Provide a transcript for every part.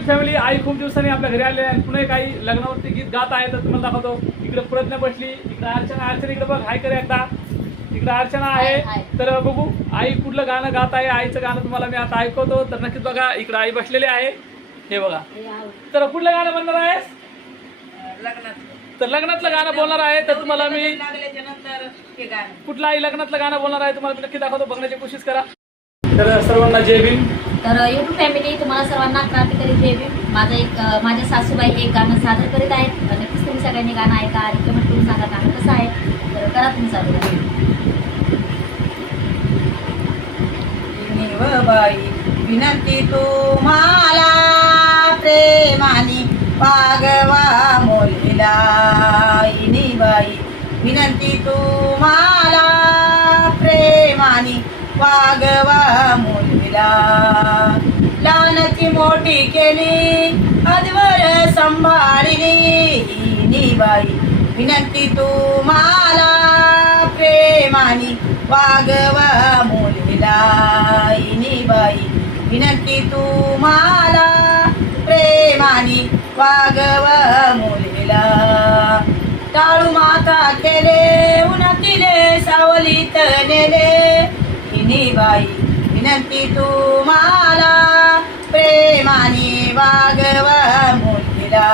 Family आई खूप दिवसांनी आपल्या घरी आले आणि पुन्हा काही लग्नावरती गीत गात आहे तर तुम्हाला दाखवतो. इकडे प्रज्ञा बसली. इकडे अर्चना अर्चना इकडे बघ. हाय करे एकदा. इकडे अर्चना आहे. तर बघू आई कुठलं गाणं गात आहे? आईचं गाणं तुम्हाला मी आता ऐकवतो. तर नक्कीच बघा इकडे आई बसलेली आहे. हे बघा. तर कुठलं गाणं म्हणणार आहेस? लग्नात. तर लग्नातलं गाणं बोलणार आहे. तर तुम्हाला मी हे कुठलं आई लग्नातलं गाणं बोलणार आहे तुम्हाला मी नक्की दाखवतो. बघण्याची कोशिश करा. तर सर्वांना जय भीम. तर युट्यूब फॅमिली तुम्हाला सर्वांना क्रांतिकारी जय भीम. माझं एक माझ्या सासूबाई एक गाणं सादर करीत आहेत. नक्कीच तुम्ही सगळ्यांनी गाणं ऐका आणि कमेंट करून सांगा गाणं कसं आहे. तर करा तुम्ही चालू. बाई विनंती तुम्हाला प्रेमाने वागवा मोलीला बाई विनंती तुम्हाला वागवा मुलगीला लहानाची मोठी केली अजवर सांभाळली बाई विनंती तू तुम्हाला प्रेमानी वागवा मुलीला बाई विनंती तू माला प्रेमानी वागवा मुलगीला टाळू माता केले उन्हातीले सावलीत नेले बाई विनंती तुम्हाला प्रेमाने वागवा मुलीला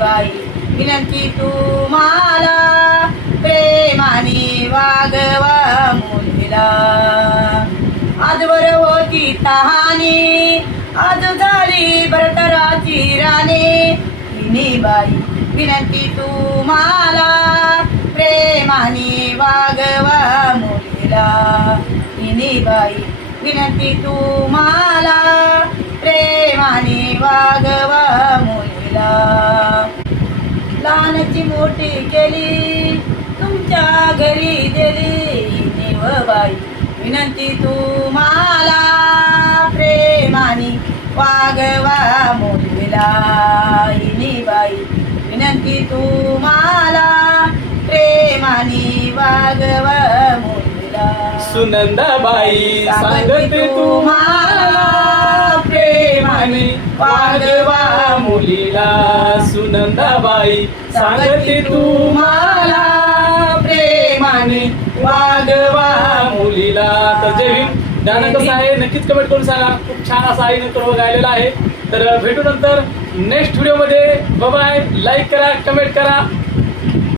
बाई विनंती तुम्हाला प्रेमाने वागवा मुलीला आजवर होती तहानी आज झाली बरतराची राणी. तिने बाई विनंती तुम्हाला प्रेमाने वागवा मुलीला तिने बाई विनंती तुम्हाला प्रेमाने वागवा मुलीला. लहानची मोठी केली तुमच्या घरी दिली नेवबाई विनंती तुम्हाला प्रेमाने वागवा मोठीला बाई विनंती तुम्हाला प्रेमाने वागवा सुनंदाबाई सांगते तुम्हाला प्रेमाने वागवा मुलीला. सुनंदाबाई सांगते तुम्हाला प्रेमाने वागवा मुलीला. तर जय भीम. गाणं कसं आहे नक्कीच कमेंट करून सांगा. खूप छान असा आई नंतर गायलेला आहे. तर भेटू नंतर नेक्स्ट व्हिडिओमध्ये बाय लाईक करा कमेंट करा.